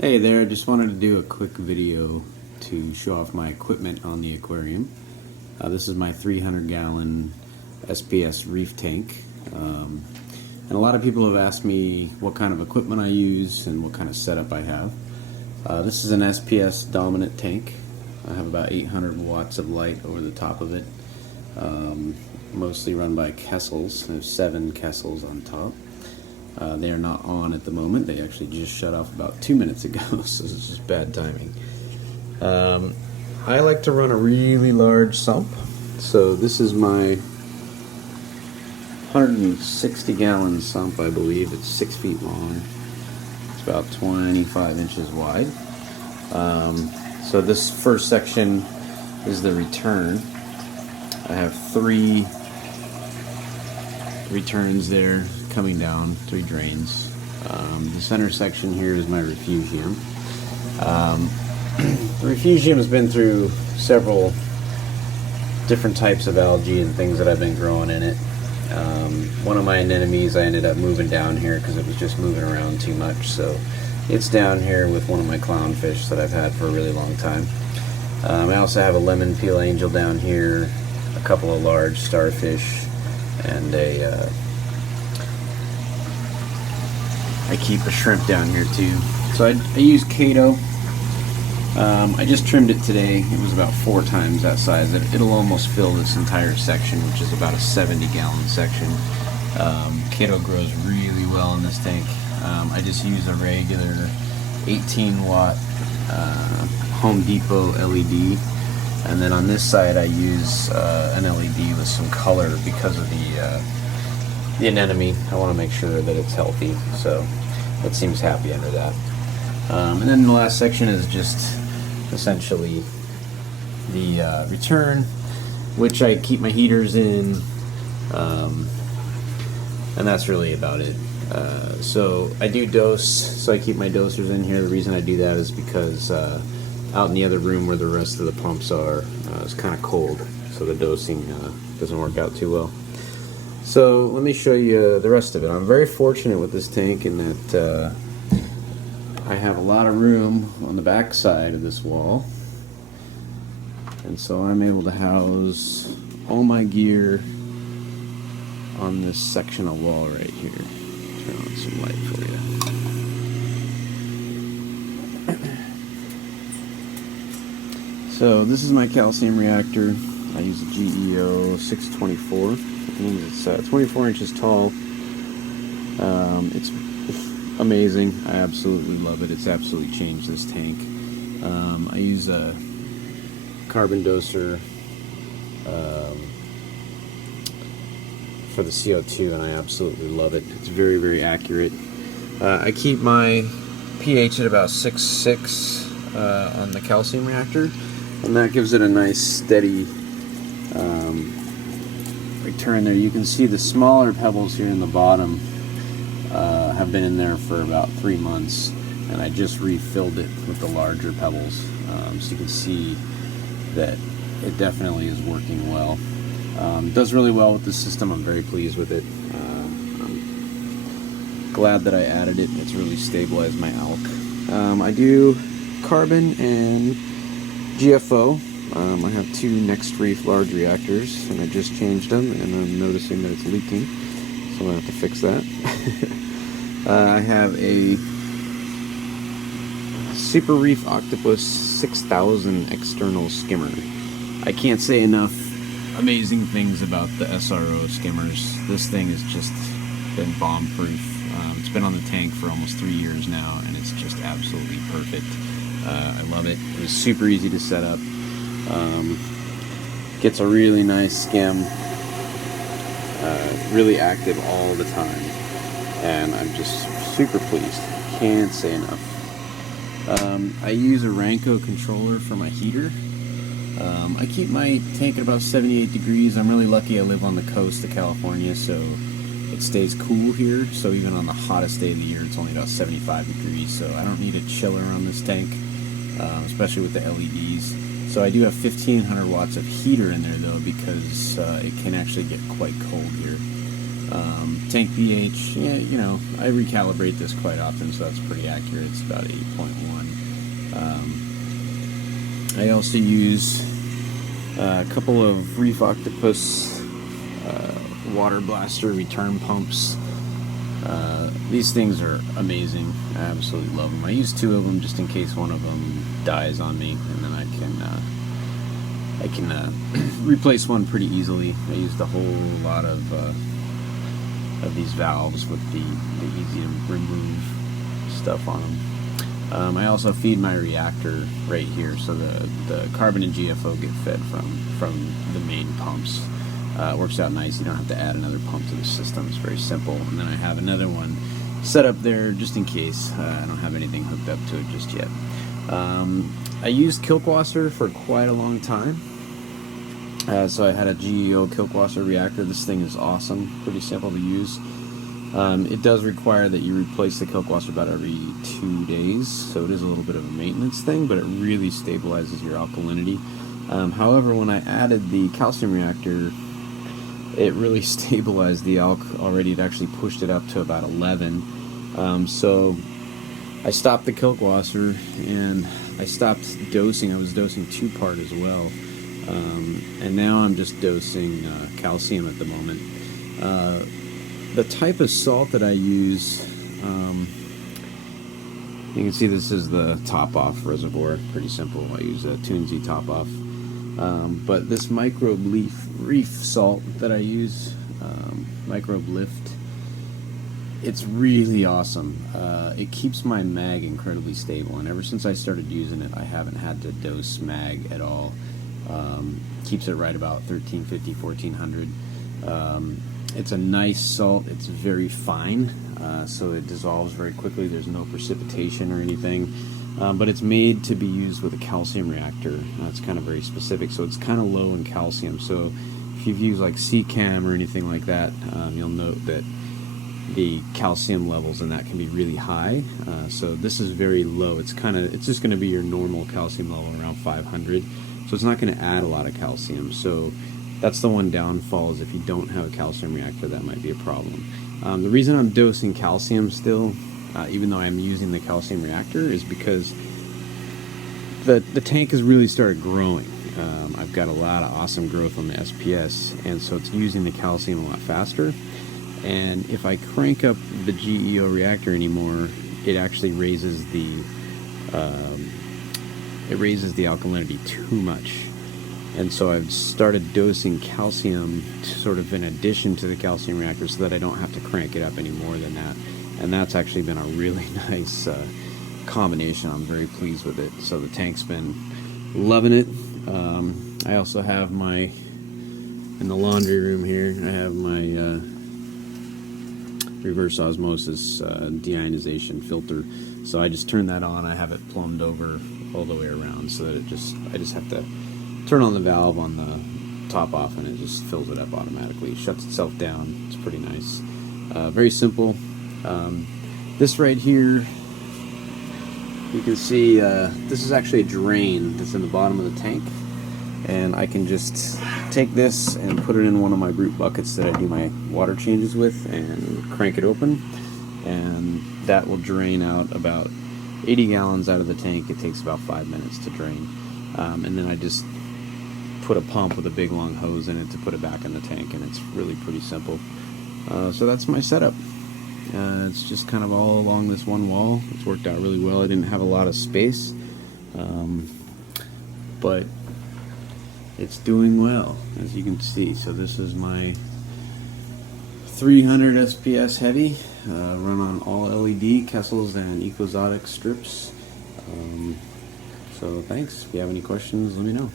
Hey there, I just wanted to do a quick video to show off my equipment on the aquarium. This is my 300-gallon SPS Reef tank. And a lot of people have asked me what kind of equipment I use and what kind of setup I have. This is an SPS dominant tank. I have about 800 watts of light over the top of it. Mostly run by Kessels. I have 7 Kessels on top. They are not on at the moment. They actually just shut off about 2 minutes ago, so this is just bad timing. I like to run a really large sump. So this is my 160-gallon sump, I believe. It's 6 feet long. It's about 25 inches wide. So this first section is the return. I have 3 returns there coming down, 3 drains. The center section here is my refugium. The refugium has been through several different types of algae and things that I've been growing in it. One of my anemones, I ended up moving down here because it was just moving around too much, so it's down here with one of my clownfish that I've had for a really long time. I also have a lemon peel angel down here, a couple of large starfish, and I keep a shrimp down here too. So I use Kato. I just trimmed it today. It was about 4 times that size. It'll almost fill this entire section, which is about a 70-gallon section. Kato grows really well in this tank. I just use a regular 18-watt Home Depot LED. And then on this side I use an LED with some color because of the anemone. I want to make sure that it's healthy, so it seems happy under that. And then the last section is just essentially the return, which I keep my heaters in, and that's really about it. So I do dose, so I keep my dosers in here. The reason I do that is because out in the other room where the rest of the pumps are, it's kind of cold, so the dosing doesn't work out too well. So let me show you the rest of it. I'm very fortunate with this tank in that I have a lot of room on the back side of this wall, and so I'm able to house all my gear on this section of wall right here. Turn on some light for you. So this is my calcium reactor. I use a GEO 624. It means it's 24 inches tall. It's amazing. I absolutely love it. It's absolutely changed this tank. I use a carbon doser for the CO2, and I absolutely love it. It's very, very accurate. I keep my pH at about 6.6 on the calcium reactor, and that gives it a nice steady return there. You can see the smaller pebbles here in the bottom have been in there for about 3 months, and I just refilled it with the larger pebbles, so you can see that it definitely is working well. It does really well with the system. I'm very pleased with it. I'm glad that I added it. It's really stabilized my alk. I do carbon and GFO. I have 2 Next Reef large reactors, and I just changed them, and I'm noticing that it's leaking, so I'm going to have to fix that. I have a Super Reef Octopus 6000 external skimmer. I can't say enough amazing things about the SRO skimmers. This thing has just been bomb-proof. It's been on the tank for almost 3 years now, and it's just absolutely perfect. I love it. It was super easy to set up. Gets a really nice skim, really active all the time, and I'm just super pleased. Can't say enough. I use a Ranco controller for my heater. I keep my tank at about 78 degrees. I'm really lucky I live on the coast of California, so it stays cool here. So even on the hottest day of the year, it's only about 75 degrees, so I don't need a chiller on this tank, especially with the LEDs. So I do have 1500 watts of heater in there though, because it can actually get quite cold here. Tank pH, yeah, you know, I recalibrate this quite often, so that's pretty accurate. It's about 8.1. I also use a couple of Reef Octopus water blaster return pumps. These things are amazing. I absolutely love them. I use 2 of them just in case one of them dies on me, and then I can replace one pretty easily. I used a whole lot of these valves with the easy to remove stuff on them. I also feed my reactor right here, so the carbon and GFO get fed from the main pumps. It works out nice. You don't have to add another pump to the system. It's very simple. And then I have another one set up there just in case. I don't have anything hooked up to it just yet. I used Kilkwasser for quite a long time. So I had a GEO Kilkwasser reactor. This thing is awesome. Pretty simple to use. It does require that you replace the Kilkwasser about every 2 days, so it is a little bit of a maintenance thing, but it really stabilizes your alkalinity. However, when I added the calcium reactor, it really stabilized the alk already. It actually pushed it up to about 11. So I stopped the Kilkwasser and I stopped dosing. I was dosing 2-part as well. And now I'm just dosing calcium at the moment. The type of salt that I use, you can see this is the top-off reservoir. Pretty simple. I use a Tunzi top-off. But this microbe reef salt that I use, microbe lift, it's really awesome. It keeps my mag incredibly stable, and ever since I started using it, I haven't had to dose mag at all. Keeps it right about 1350, 1400. It's a nice salt. It's very fine, so it dissolves very quickly. There's no precipitation or anything. But it's made to be used with a calcium reactor. That's kind of very specific, so it's kind of low in calcium. So if you've used like CCAM or anything like that, you'll note that the calcium levels in that can be really high. So this is very low. It's just going to be your normal calcium level around 500. So it's not going to add a lot of calcium. So that's the one downfall, is if you don't have a calcium reactor, that might be a problem. The reason I'm dosing calcium still, even though I'm using the calcium reactor, is because the tank has really started growing. I've got a lot of awesome growth on the SPS, and so it's using the calcium a lot faster. And if I crank up the GEO reactor anymore, it actually raises the alkalinity too much. And so I've started dosing calcium sort of in addition to the calcium reactor, so that I don't have to crank it up any more than that. And that's actually been a really nice combination. I'm very pleased with it. So the tank's been loving it. I also have in the laundry room here, I have my reverse osmosis deionization filter. So I just turn that on. I have it plumbed over all the way around, so that I just have to turn on the valve on the top off, and it just fills it up automatically. It shuts itself down. It's pretty nice. Very simple. This right here, you can see this is actually a drain that's in the bottom of the tank, and I can just take this and put it in one of my brute buckets that I do my water changes with, and crank it open, and that will drain out about 80 gallons out of the tank. It takes about 5 minutes to drain, and then I just put a pump with a big long hose in it to put it back in the tank, and it's really pretty simple. So that's my setup. It's just kind of all along this one wall. It's worked out really well. I didn't have a lot of space, but it's doing well, as you can see. So this is my 300 SPS heavy, run on all LED Kessels and Ecozotic strips. So thanks. If you have any questions, let me know.